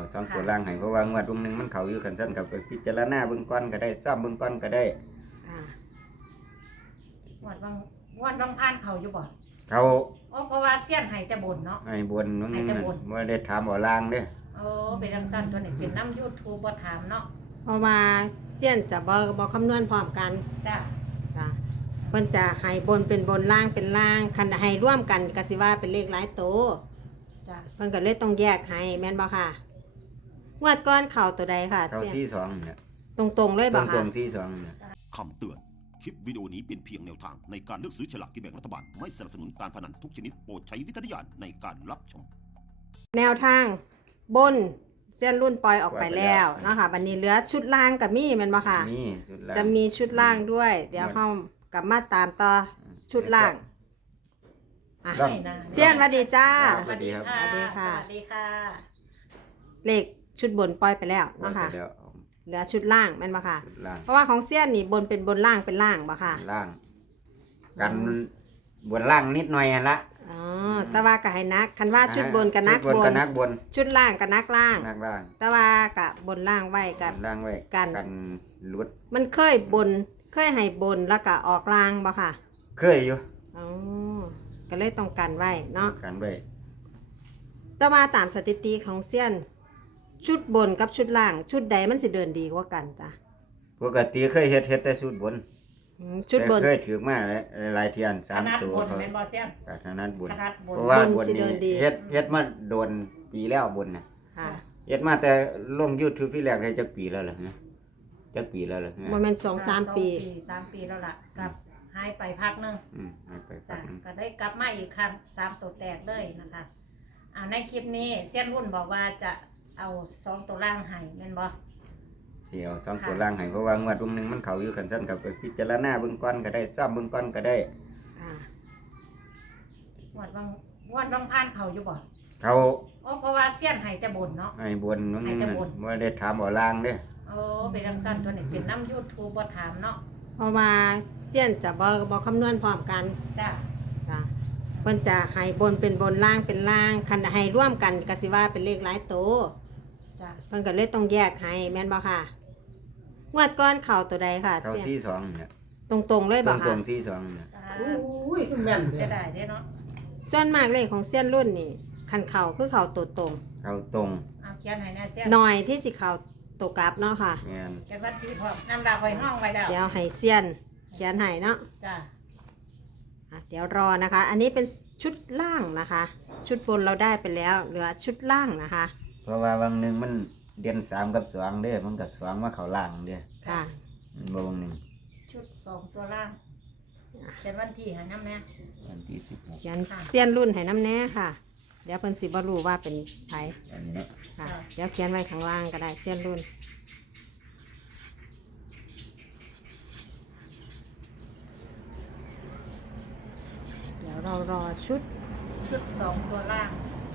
สองตัวล่างให้เพราะว่างวดวงหนึงมันเข้าอยู่คันซั่นกับไปพิจารณาเบิ่งก่อนก็ได้ซ่อมเบิ่งก่อนก็ได้ค่ะงวดบางอ่านเขาอยู่บ่เขาอ๋อเพราะว่าเสี้ยนให้แต่บนเนาะให้บนวงหนึงให้แต่บนบ่ได้ถามเอาล่างเด้อโอ้เป็นจังซั่นตัวนี้เป็นน้ำ YouTube บ่ถามเนาะเพราะว่าเสี้ยนจะบ่คำนวณพร้อมกันจ้าจ้ะเพิ่นจะให้บนเป็นบนล่างเป็นล่างคันให้ร่วมกันก็สิว่าเป็นเลขหลายโตวจ้าเพิ่นก็เลยต้องแยกให้แม่นบ่ค่ะงวดก้อนเข่าตัวใดค่ะเขาเสี้ยน 42เนี่ยตรงๆเลยตบ่รค่ะงๆ42เนี่ยคำเตือน คลิปวิดีโอนี้เป็นเพียงแนวทางในการเลือกซื้อฉลากกินแบ่งรัฐบาล ไม่สนับสนุนการพนันทุกชนิดโปรดใช้วิจารณญาณในการรับชมแนวทางบนเส้นรุ่นปล่อยออกไปแล้วเนาะค่ะบัดนี้เหลือชุดล่างกับมีแม่นบ่ค่ะนี่สุดล่างจะมีชุดล่างด้วย เดี๋ยวเฮากลับมาตามต่อชุดล่างอ่ะล่างเสี้ยนสวัสดีจ้าสวัสดีค่ะสวัสดีค่ะสวัสดีค่ะเลขชุดบนปล่อยไปแล้วไว้เนาะค่ะไปแล้วเหลือชุดล่างแม่นบ่ค่ะสุดล่างเพราะว่าของเสี้ยนนี่บนเป็นบนล่างเป็นล่างบ่ค่ะล่าง กันบนล่างนิดหน่อยอะละอ๋อแต่ว่าก็ให้นักคันว่าชุดบนกับนักชุดบบนนกับนักบนชุดล่างกับนักล่างนักล่างแต่ว่ากับบนล่างไว้กับล่างไว้กันรุดมันเคยบนเคยให้บนแล้วก็ออกล่างบ่ค่ะเคยอยู่อ๋อก็เลยต้องกันไว้เนาะกันไว้แต่ว่าตามสถิติของเซียน ชุดบนกับชุดล่าง ชุดใดมันสิเดินดีกว่ากันจ้ะปกติเคยเฮ็ดแต่ชุดบนชุดบนแต่เคยถือมาหลายเที่ยนคณะ 3ตัวบนเขาเป็นบ่เสี้ยนก็ถนัดบนคณะบนเพราะว่าบบ นนสิเดินี่นดีเฮ็ดมาโดนปีแล้วบนน่ะค่ะเฮ็ดมาแต่ลง YouTube ที่แรกได้จักปีแล้วเหรอฮะจักปีแล้วเหรอฮะบ่แม่น2-3 ปี 3 ปีแล้วล่ะกับหายไปพักหนึงให้ไปจ้ะพักหนึ่งก็ได้กลับมาอีกครั้ง3ตัวแตกเลยนะคะในคลิปนี้เสี้ยนรุ่นบอกว่าจะเอา2ตัวล่างให้แม่นบ่สิเอาสองตัวล่างให้เพราะว่างวดวงหนึงมันเข้าอยู่คันซั่นกับไปพิจารณาเบิ่งก่อนก็ได้ซ่อมเบิ่งก่อนก็ได้ค่ะงวดบางอ่านเขาอยู่บ่เขาอ๋อเพราะว่าเสี้ยนให้แต่บนเนาะให้บนวงหนึงให้แต่บนบ่ได้ถามเอาล่างเด้อโอ้เป็นจังซั่นตัวนี้เป็นน้ำ YouTube บ่ถามเนาะเพราะว่าเซียนจะบ่คำนวณพร้อมกันจ้ะจ้ะเพิ่นจะให้บนเป็นบนล่างเป็นล่างคันให้ร่วมกันก็สิว่าเป็นเลขหลายโตวจ้ะเพิ่นก็เลยต้องแยกให้แม่นบ่ค่ะงวดก้อนเข่าตัวใดค่ะเขาเสี้ยน 42เนี่ยตรงๆเลยตบ่รค่ะงๆ42เนี่ยอุ้ยคือแม่นเสีเสียยดายเด้เนาะส่วนมากเลขของเสี้ยนรุ่นนี่คันเข่าคือเข่าตัวตรงเขาตรงเอาเขียนให้แน่เสี้ยนหน่อยที่สิเข่าตัวกลับเนาะค่ะแม่นเขียนวันที่พร้อมน้ำดาวไว้ห้องไว้แล้วเดี๋ยวให้เสี้ยนเขียนให้เนาะจ้ะเดี๋ยวรอนะคะ อันนี้เป็นชุดล่างนะคะ ชุดบนเราได้ไปแล้ว เหลือชุดล่างนะคะเพราะว่าวังหนึงมันเดือน3กับ2เด้อมันก็2มาเข้าล่างเด้อค่ะมันบ่วังหนึงชุด2ตัวล่างเขียนวันที่ให้น้ำแน่วันที่16 เขียนเสี้ยนรุ่นให้น้ำแน่ค่ะ เดี๋ยวเพิ่นสิบ่รู้ว่าเป็นไผอันนี้เนาะค่ะ เดี๋ยวเขียนไว้ข้างล่างก็ได้เสี้ยนรุ่น เดี๋ยวเรารอชุดชุด2ตัวล่าง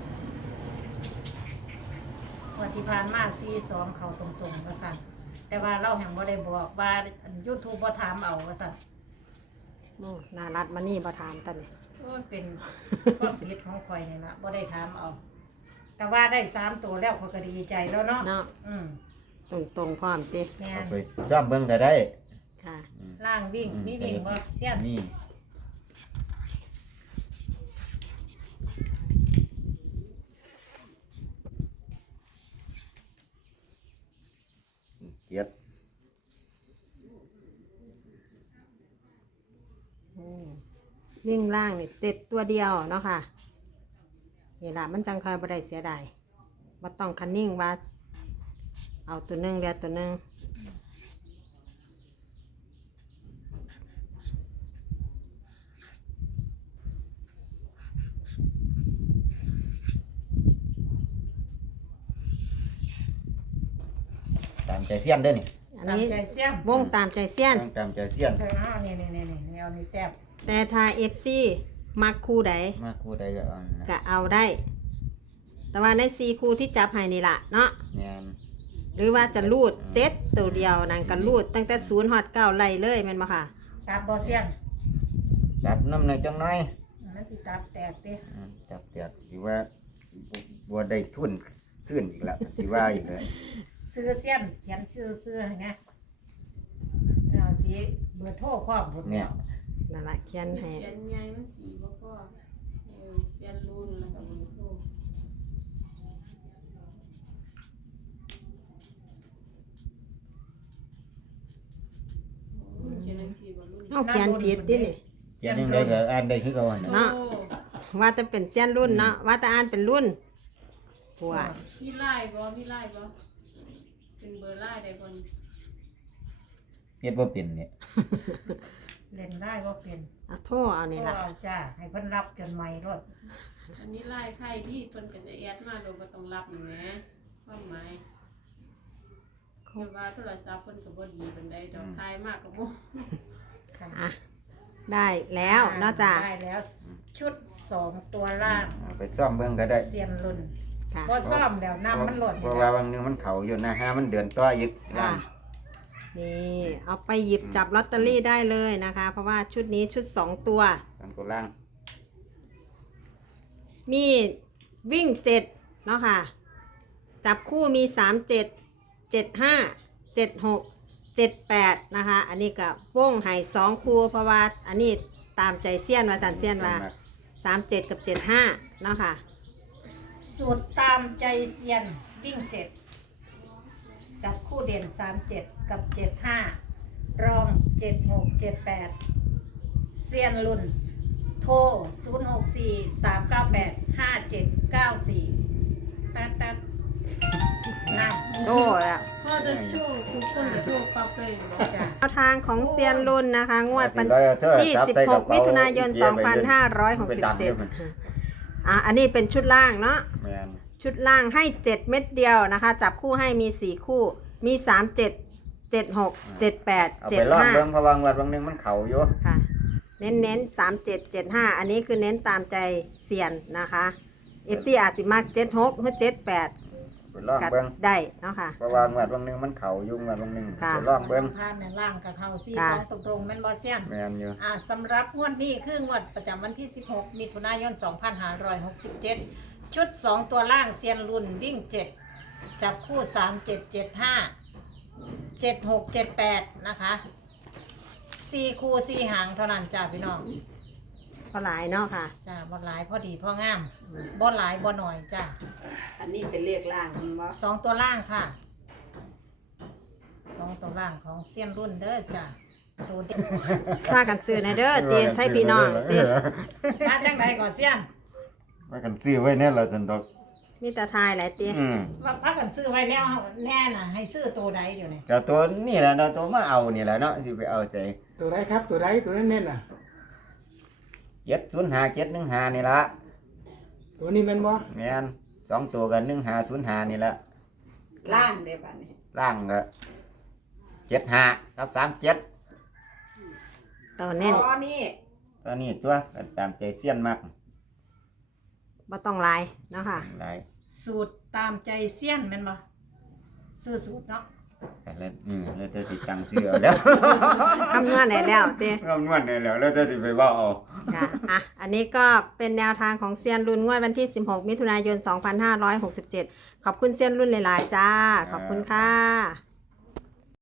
วันที่ผ่านมา42เขาตรงๆว่าซั่นแต่ว่าเราแห่งบ่ได้บอกว่า YouTube บ่ถามเอาว่าซั่นโอ้นารัดมานี่บ่ถามตันโอ้ยเป็นความผิดของข่อยนี่ล่ะบ่ได้ถามเอา แต่ว่าได้3ตัวแล้วข่อยก็ดีใจแล้วเนาะเนาะอืมตรงๆพร้อมติแม่เอานไปซ่อมเบิ่งก็ได้ค่ะล่างวิ่งมีวิ่งบ่เสี้ยนนี่เกียรติวิ่งล่างเนี่ย7ตัวเดียวเนาะค่ะนี่ล่ะมันจังคอยบ่ได้เสียดายบ่ต้องคันนิ่งว่า เอาตัวหนึงเดียวตัวหนึงตามใจเสี้ยนเด้อนี่อันตามนี้ใจเสี้ยนวงตามใจเสี้ยนต้องตามใจเสี้ยนเอานี่เอานี่แต้มแต่ถ้า FC มักคู่ใดมาคู่ใดก็เอานะก็เอาได้ แต่ว่าใน4คู่ที่จับให้นี่ล่ะเนาะแม่นหรือว่าจะรูด7ตัวเดียวนั่นก็รูดตั้งแต่0ฮอด9ไล่เลยแม่นบ่ค่ะตับบ่เสี้ยนจับน้ำหน่อยจังน้อยมันสิตับแตกติจับเตียดที่ว่าบัวได้ทุนขึ้นอีกแล้วสิว่าอีกเลยซื้อเสี้ยนเขียนซื้อให้นะเอาสิเบอร์โทรพร้อมหมดเนี่ยนั่นแหละเขียนให้เขียนใหญ่มันสีบ่พอเขียนรุ่นแล้วก็บ่โตเขียนจังซี่บ่รุ่นเอาเขียนผิดดินี่เขียนยังไงก็อ่านได้คือเก่าหั่นน่ะเนาะ ว่าจะเป็นเสี้ยนรุ่นเนาะว่าจะอ่านเป็นรุ่นปัวมีไลน์บ่เป็นเบอร์ไลน์ได้บ่เฮ็ดบ่เป็นเนี่ยเล่นได้ว่าเป็นเอาโทรเอานี่โทรล่ะเอาจ้าให้เพิ่นรับจนใหม่รถอันนี้ไลน์ใครที่เพิ่นก็จะแอดมาโดยบ่ต้องรับนั่นแหละความหมายแต่ว่าโทรศัพท์เพิ่นก็บ่ดีปานใดดอกทายมากก็บ่ค่ะอ่ะได้แล้วเนาะจ้ะได้แล้วชุด2ตัวล่างเอาไปซ่อมเบิ่งก็ได้เซียนรุ่นค่ะบ่ซ่อมแล้วน้ำมันหล่นเพราะว่าบางนึงมันเข้าอยู่นะฮะมันเดือนต่ออีกอ่ะนี่เอาไปหยิบจับลอตเตอรี่ได้เลยนะคะ เพราะว่าชุดนี้ชุด 2 ตัวตามตัวล่างมีวิ่ง7เนาะค่ะ จับคู่มี 3 7 7 5 7 6 7 8นะคะ อันนี้ก็วงไห่2คู่เพราะว่าอันนี้ตามใจเซียนว่าสันเซียนว่า 3 7 กับ 7 5เนาะค่ะสูตรตามใจเซียนวิ่ง7จับคู่เด่น37กับ75รอง76 78เซียนรุ่นโทร064 398 5794ตัดนั่นโตแล้วพอจะโชว์ทุกคนก็โทรปรับเลยบ่จ้ะแนวทางของเซียนรุ่นนะคะ งวดวันที่ 16 มิถุนายน 2567อันนี้เป็นชุดล่างเนาะแม่นชุดล่างให้ 7 เม็ดเดียวนะคะ จับคู่ให้มี 4 คู่ มี 3 7 7 6 7 8 เอาไปลองเบิ่ง 7 เพราะว่างวดบางนึงมันเข้าอยู่ 5 ค่ะ เน้น3 7 7 5 อันนี้คือเน้นตามใจเซียนนะคะ FC อาจสิมาก7 6หรือ7 8 ไปลองกัดเบิ่งได้เนาะค่ะเพราะว่างวดบางนึงมันเข้าอยู่งวดบางนึงค่ะไปลองเบิ่งพานในล่างกับเขาซี่ค่ะสองตรงๆแม่นบอเซียนแม่นอยู่สำหรับงวดนี้คืองวดประจำวันที่ 16 มิถุนายน 2567 ชุด 2 ตัวล่างเซียนรุ่นวิ่ง 7 จับคู่ 3 7 7 5 7 6 7 8 นะคะ4คู่4หางเท่านั้นจ้าพี่น้องก็หลายเนาะค่ะจ้าบ่หลายพอดีพองามบ่หลายบ่หน่อยจ้าอันนี้เป็นเลขล่างมันบ่ 2 ตัวล่างค่ะ 2 ตัวล่างของเซียนรุ่นเด้อจ้าตัวเด็กพากันซื้อในเด้อตีให้พี่น้องตีมาจังใดก่อนเซียนว่ากันซื้อไว้เนี่ยเราสันดอกมีแต่ทายหลายตีว่าพักกันซื้อไว้แล้วแน่น่ะ ให้ซื้อตัวใดเดี๋ยวนี้ก็ตัวนี่แหละเนาะตัวมาเอานี่แหละเนาะสิไปเอาใจตัวใดครับตัวใดตัวนั้นเน้นน่ะ 705 715นี่ละตัวนี้แม่นบ่แม่น2ตัวกัน1505นี่ละล่างเด้บัดนี้ล่างก็75กับ37 ตัวเน้นอ๋อนี่ตัวนี้ตัวก็ตามใจเสี้ยนมักบ่ต้องหลายเนาะค่ะหลายสูตรตามใจเซียนแม่นบ่ซื้อสูตรเนาะแล้วแล้วจะสิตังซื้อเอาแล้วคำนวณได้แล้วตีคำนวณได้แล้วจะสิไปเว้าเอาค่ะอันนี้ก็เป็นแนวทางของเซียนรุ่นงวดวันที่ 16 มิถุนายน 2567 ขอบคุณเซียนรุ่นหลายๆจ้า ขอบคุณค่ะ